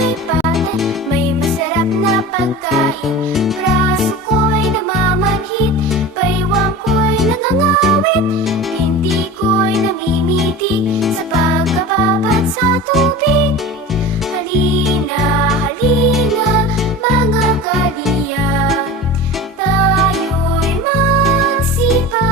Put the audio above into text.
may patay, may masarap na pagkain. Braso ko'y namamanhit, baywang ko'y nangangawit, hindi ko'y namimitik sa pagkababad sa tubig. Halina, halina, mga kaliya, tayo'y magsipa.